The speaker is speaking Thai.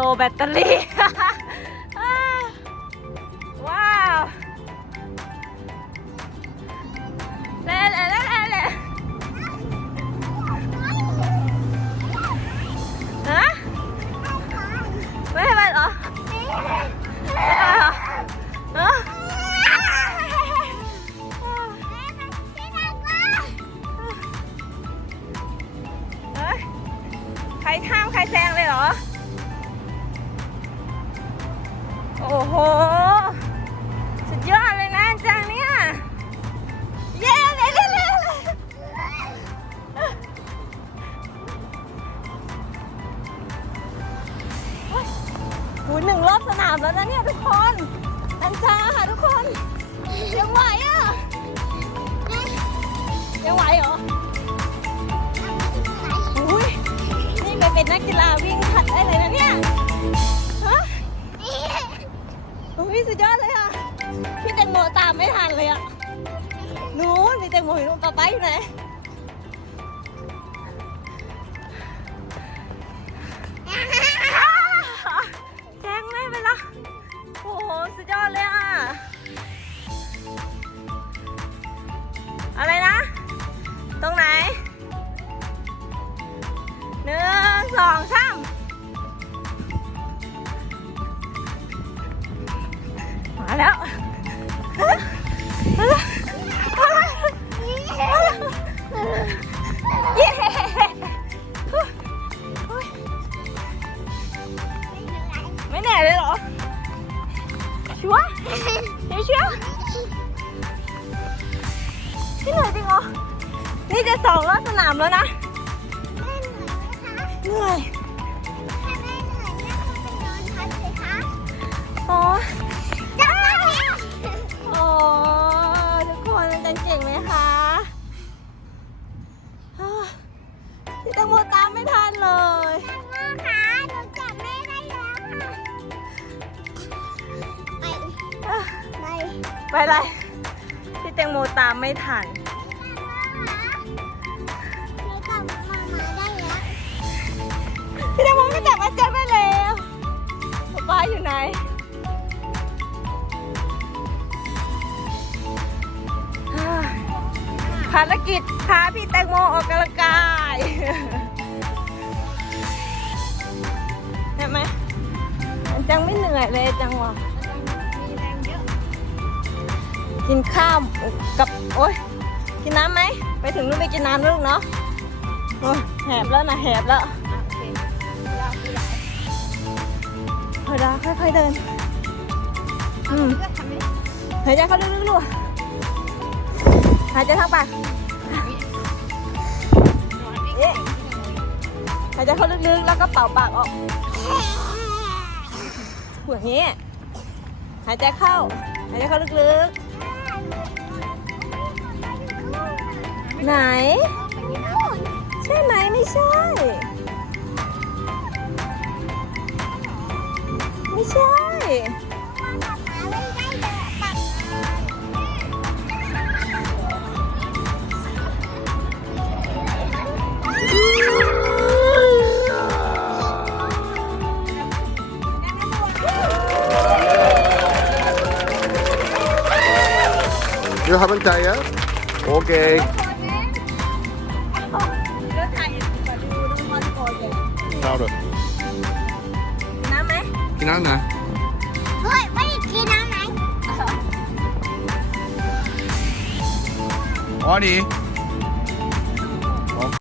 ลแบตเตอรี่ ว้าวเล่เล่เล่เล่เล่ฮะไม่ให้ไปเหรอไม่ไปเหรอฮะใครข้ามใครแซงเลยเหรอ โอ้โห สุดยอดเลยนะจังเนี่ย เย้เลยเลยเลยหูหนึ่งรอบสนามแล้วนะเนี่ยทุกคนอันจาค่ะทุกคนยังไหวอะยังไหวเหรออุ้ยนี่ไปเป็นนักกีฬาวิ่งขัดได้เลยนะเนี่ย ยู่นู่นป๊าป๊าอยู่ไหนอ้าวแจ้งไม่ไปละโอ้โห สุดยอดเลยอะ อะไรนะ ตรงไหนหนึ่งสองสามมาแล้ว ชัวร์ชัวร์ชัวร์ไม่เหนื่อยจริงเหรอ นี่จะสองรอบสนามแล้วนะ เหนื่อย อ๋อ อ๋อ ทุกคนเป็นเก่งไหมคะอ้าวพี่ตังโมตามไม่ทันเลยอะ ไปเลย พี่แตงโมตามไม่ทันพี่แตงโมก็จับอาจารย์ได้แล้วป๊าป๊าอยู่ไหน ภารกิจพาพี่แตงโมออกกำลังกายเห็นไหมมันจังไม่เหนื่อยเลยจังวะ กินข้าวกับโอ๊ยกินน้ำไหมไปถึงนู้นไปกินน้ำลูกเนาะโอ้ยแหบแล้วนะแหบแล้วเฮ้ยดาค่อยๆเดินอืมหายใจเข้าลึกๆลูกหายใจทางปากเอ๊ะหายใจเข้าลึกๆแล้วก็เป่าปากออกอย่างนี้หายใจเข้า หายใจเข้าลึกๆ ไหน ใช่ไหมไม่ใช่ ไม่ใช่ You haven't died yet? Okay. แล้ว Louder. น้ำไหมกินน้ำนะอ๋อดี